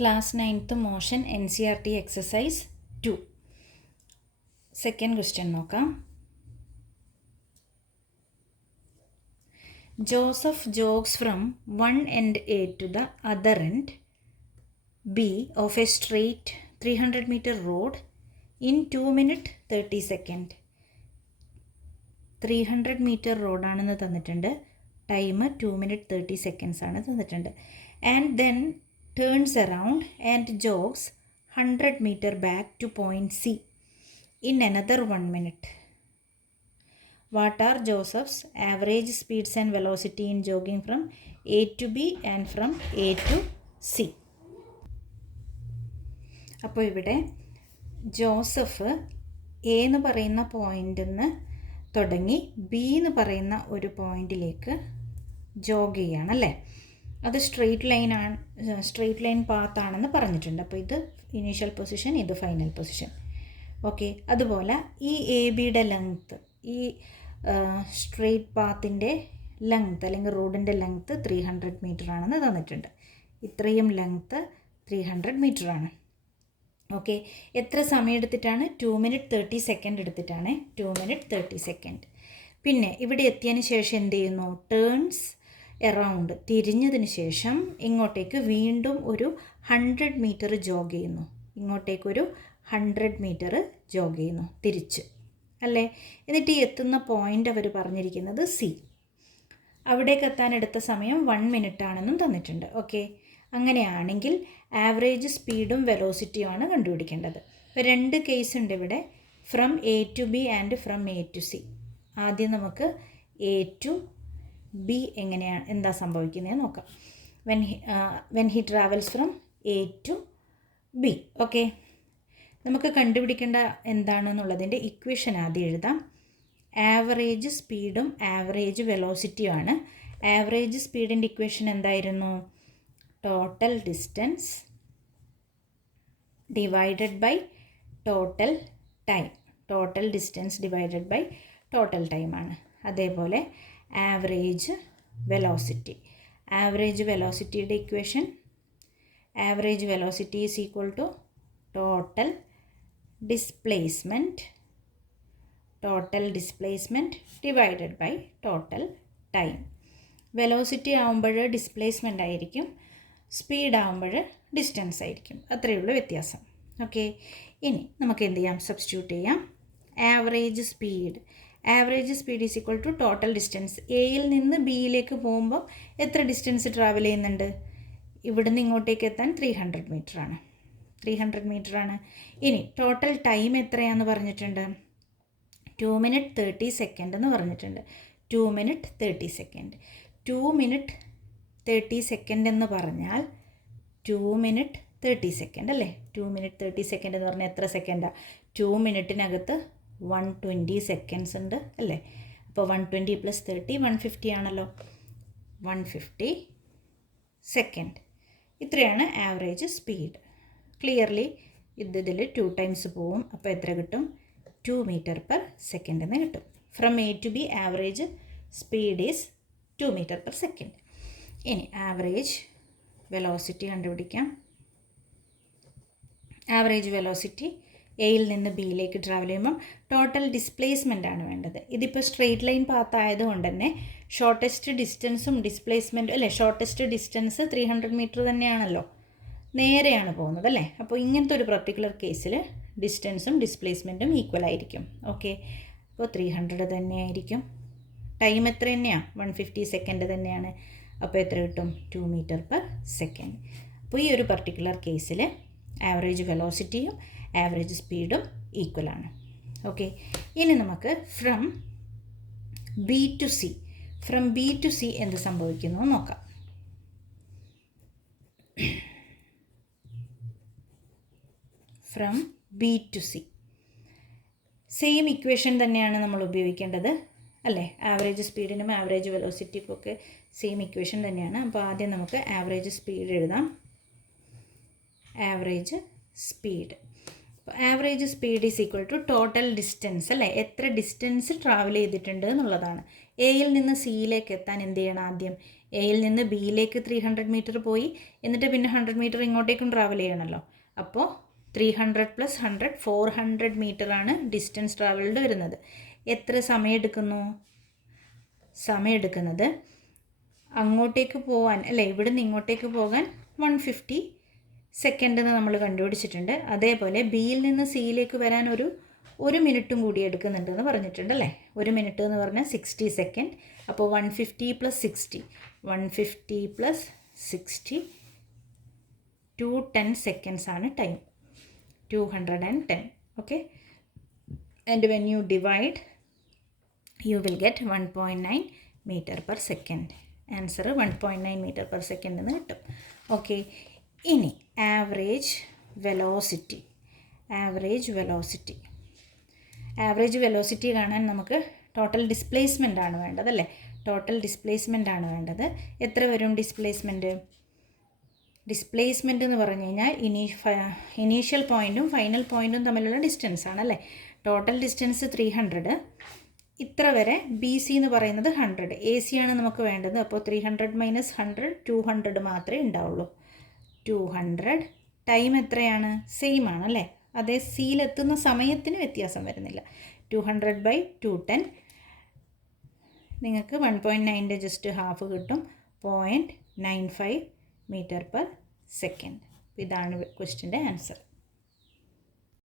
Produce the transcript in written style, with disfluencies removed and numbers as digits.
Class 9th motion NCERT exercise 2. Second question നോക്കാം. Joseph jogs from one end A to the other end B of a straight 300 meter road in 2 minutes 30 seconds. 300 meter road ആണെന്ന് തന്നിട്ടുണ്ട്. Time 2 minutes 30 seconds ആണ് തന്നിട്ടുണ്ട്. And then turns around and jogs 100 meter back to point C in another 1 minute. What are Joseph's average speeds and velocity in jogging from A to B and from A to C? അപ്പോൾ ഇവിടെ Joseph A എന്ന് പറയുന്ന പോയിന്റിൽ നിന്ന് തുടങ്ങി B എന്ന് പറയുന്ന ഒരു പോയിന്റിലേക്ക് ജോഗ് ചെയ്യുകയാണല്ലേ. അത് സ്ട്രെയിറ്റ് ലൈൻ പാത്താണെന്ന് പറഞ്ഞിട്ടുണ്ട്. അപ്പോൾ ഇത് ഇനീഷ്യൽ പൊസിഷൻ, ഇത് ഫൈനൽ പൊസിഷൻ. ഓക്കെ, അതുപോലെ ഈ എ ബിയുടെ ലെങ്ത്ത്, ഈ സ്ട്രെയിറ്റ് പാത്തിൻ്റെ ലെങ്ത്ത് അല്ലെങ്കിൽ റോഡിൻ്റെ ലെങ്ത്ത് 300 മീറ്റർ ആണെന്ന് തന്നിട്ടുണ്ട്. ഇത്രയും ലെങ്ത്ത് 300 മീറ്റർ ആണ്. ഓക്കെ, എത്ര സമയം എടുത്തിട്ടാണ്? 2 minutes 30 seconds എടുത്തിട്ടാണ്. 2 minutes 30 seconds. പിന്നെ ഇവിടെ എത്തിയതിന് ശേഷം എന്ത് ചെയ്യുന്നു? ടേൺസ് എറൗണ്ട്, തിരിഞ്ഞതിന് ശേഷം ഇങ്ങോട്ടേക്ക് വീണ്ടും ഒരു 100 മീറ്റർ ജോഗ് ചെയ്യുന്നു. ഇങ്ങോട്ടേക്കൊരു 100 മീറ്റർ ജോഗ് ചെയ്യുന്നു തിരിച്ച്, അല്ലേ? എന്നിട്ട് ഈ എത്തുന്ന പോയിൻ്റ് അവർ പറഞ്ഞിരിക്കുന്നത് സി. അവിടേക്ക് എത്താൻ എടുത്ത സമയം 1 minute ആണെന്നും തന്നിട്ടുണ്ട്. ഓക്കെ, അങ്ങനെയാണെങ്കിൽ ആവറേജ് സ്പീഡും വെലോസിറ്റിയുമാണ് കണ്ടുപിടിക്കേണ്ടത്. ഇപ്പോൾ 2 കേസ് ഉണ്ട് ഇവിടെ, from A to B and from A to C. ആദ്യം നമുക്ക് എ ടു ബി എങ്ങനെയാണ്, എന്താ സംഭവിക്കുന്നത് നോക്കാം. When he travels from A to B. Okay, നമുക്ക് കണ്ടുപിടിക്കേണ്ട എന്താണെന്നുള്ളതിൻ്റെ ഇക്വേഷൻ ആദ്യം എഴുതാം. ആവറേജ് സ്പീഡും ആവറേജ് വെലോസിറ്റിയുമാണ്. ആവറേജ് സ്പീഡിൻ്റെ ഇക്വേഷൻ എന്തായിരുന്നു? Total distance divided by total time. Total distance divided by total ടൈമാണ്. അതേപോലെ ആവറേജ് വെലോസിറ്റി. ആവറേജ് വെലോസിറ്റിയുടെ equation, average velocity is equal to total displacement divided by total time. Velocity ആവുമ്പോൾ displacement ആയിരിക്കും, speed ആവുമ്പോൾ distance ആയിരിക്കും. അത്രയേ ഉള്ളൂ വ്യത്യാസം. ഓക്കെ, ഇനി നമുക്ക് എന്ത് ചെയ്യാം? സബ്സ്റ്റിറ്റ്യൂട്ട് ചെയ്യാം. Average speed is equal to total distance. എയിൽ നിന്ന് ബിയിലേക്ക് പോകുമ്പോൾ എത്ര ഡിസ്റ്റൻസ് ട്രാവൽ ചെയ്യുന്നുണ്ട്? ഇവിടുന്ന് ഇങ്ങോട്ടേക്ക് എത്താൻ 300 മീറ്റർ ആണ്. ഇനി ടോട്ടൽ ടൈം എത്രയാണെന്ന് പറഞ്ഞിട്ടുണ്ട്? 2 minutes 30 seconds എന്ന് പറഞ്ഞിട്ടുണ്ട്. 2 minutes 30 seconds. 2 minutes 30 seconds എന്ന് പറഞ്ഞാൽ 2 minutes 30 seconds അല്ലേ? 2 minutes 30 seconds എന്ന് പറഞ്ഞാൽ എത്ര സെക്കൻഡാണ്? 2 മിനിറ്റിനകത്ത് 120 seconds ഉണ്ട് അല്ലേ? അപ്പോൾ 120 + 30 150 ആണല്ലോ. 150 seconds. ഇത്രയാണ് ആവറേജ് സ്പീഡ്. ക്ലിയർലി ഇതിൽ 2 times പോവും. അപ്പോൾ എത്ര കിട്ടും? 2 meter/second എന്ന് കിട്ടും. From A to B average speed is 2 meter/second. ഇനി ആവറേജ് വെലോസിറ്റി കണ്ടുപിടിക്കാം. ആവറേജ് വെലോസിറ്റി എയിൽ നിന്ന് ബിയിലേക്ക് ട്രാവൽ ചെയ്യുമ്പം ടോട്ടൽ ഡിസ്പ്ലേസ്മെൻ്റ് ആണ് വേണ്ടത്. ഇതിപ്പോൾ സ്ട്രെയിറ്റ് ലൈൻ പാത്ത് ആയതുകൊണ്ട് തന്നെ ഷോർട്ടസ്റ്റ് ഡിസ്റ്റൻസും ഡിസ്പ്ലേസ്മെൻറ്റും അല്ലേ? ഷോർട്ടസ്റ്റ് ഡിസ്റ്റൻസ് 300 മീറ്റർ തന്നെയാണല്ലോ, നേരെയാണ് പോകുന്നത് അല്ലേ? അപ്പോൾ ഇങ്ങനത്തെ ഒരു പർട്ടിക്കുലർ കേസിൽ ഡിസ്റ്റൻസും ഡിസ്പ്ലേസ്മെൻറ്റും ഈക്വൽ ആയിരിക്കും. ഓക്കെ, അപ്പോൾ 300 തന്നെയായിരിക്കും. ടൈം എത്ര തന്നെയാണ്? 150 seconds തന്നെയാണ്. അപ്പോൾ എത്ര കിട്ടും? 2 meter/second. അപ്പോൾ ഈ ഒരു പർട്ടിക്കുലർ കേസിൽ ആവറേജ് വെലോസിറ്റിയും ആവറേജ് സ്പീഡും ഈക്വലാണ്. ഓക്കെ, ഇനി നമുക്ക് ഫ്രം ബി ടു സി എന്ത് സംഭവിക്കുന്നു നോക്കാം. From B to C same equation തന്നെയാണ് നമ്മൾ ഉപയോഗിക്കേണ്ടത് അല്ലേ? ആവറേജ് സ്പീഡിനും ആവറേജ് വെലോസിറ്റിക്കും ഒക്കെ സെയിം ഇക്വേഷൻ തന്നെയാണ്. അപ്പോൾ ആദ്യം നമുക്ക് ആവറേജ് സ്പീഡ് എഴുതാം. Average speed average speed is equal to total distance അല്ലേ? എത്ര ഡിസ്റ്റൻസ് ട്രാവൽ ചെയ്തിട്ടുണ്ട് എന്നുള്ളതാണ്. എയിൽ നിന്ന് സിയിലേക്ക് എത്താൻ എന്ത് ചെയ്യണം? ആദ്യം എയിൽ നിന്ന് ബിയിലേക്ക് 300 മീറ്റർ പോയി, എന്നിട്ട് പിന്നെ 100 മീറ്റർ ഇങ്ങോട്ടേക്കും ട്രാവൽ ചെയ്യണമല്ലോ. അപ്പോൾ 300 + 100 400 മീറ്ററാണ് ഡിസ്റ്റൻസ് ട്രാവൽഡ് വരുന്നത്. എത്ര സമയമെടുക്കുന്നു? സമയമെടുക്കുന്നത് അങ്ങോട്ടേക്ക് പോകാൻ അല്ലേ, ഇവിടുന്ന് ഇങ്ങോട്ടേക്ക് പോകാൻ 150 സെക്കൻഡ് എന്ന് നമ്മൾ കണ്ടുപിടിച്ചിട്ടുണ്ട്. അതേപോലെ ബിയിൽ നിന്ന് സിയിലേക്ക് വരാൻ ഒരു മിനിറ്റും കൂടി എടുക്കുന്നുണ്ടെന്ന് പറഞ്ഞിട്ടുണ്ടല്ലേ. 1 മിനിറ്റ് എന്ന് പറഞ്ഞാൽ 60 സെക്കൻഡ്. അപ്പോൾ 150 + 60 150 + 60 210 സെക്കൻഡ്സ് ആണ് time. 210. Okay, and when you divide you will get 1.9 meter/second. Answer 1.9 meter/second എന്ന് കിട്ടും. ഓക്കെ, ഇനി ആവറേജ് വെലോസിറ്റി കാണാൻ നമുക്ക് ടോട്ടൽ ഡിസ്പ്ലേസ്മെൻ്റ് ആണ് വേണ്ടതല്ലേ. ടോട്ടൽ ഡിസ്പ്ലേസ്മെൻ്റ് ആണ് വേണ്ടത്. എത്ര വരും ഡിസ്പ്ലേസ്മെൻറ്റ് എന്ന് പറഞ്ഞു കഴിഞ്ഞാൽ ഇനീഷ്യൽ പോയിൻറ്റും ഫൈനൽ പോയിൻറ്റും തമ്മിലുള്ള ഡിസ്റ്റൻസ് ആണല്ലേ. ടോട്ടൽ ഡിസ്റ്റൻസ് 300, ഇത്ര വരെ. ബി സി എന്ന് പറയുന്നത് 100, എ സി ആണ് നമുക്ക് വേണ്ടത്. അപ്പോൾ 300 - 100 200 മാത്രമേ ഉണ്ടാവുള്ളൂ. 200. ടൈം എത്രയാണ്? സെയിം ആണല്ലേ. അതേ, സിയിലെത്തുന്ന സമയത്തിന് വ്യത്യാസം വരുന്നില്ല. 200/210 നിങ്ങൾക്ക് 1.9ൻ്റെ ജസ്റ്റ് ഹാഫ് കിട്ടും. 0.95 meter/second. ഇതാണ് ക്വസ്റ്റ്യൻ്റെ ആൻസർ.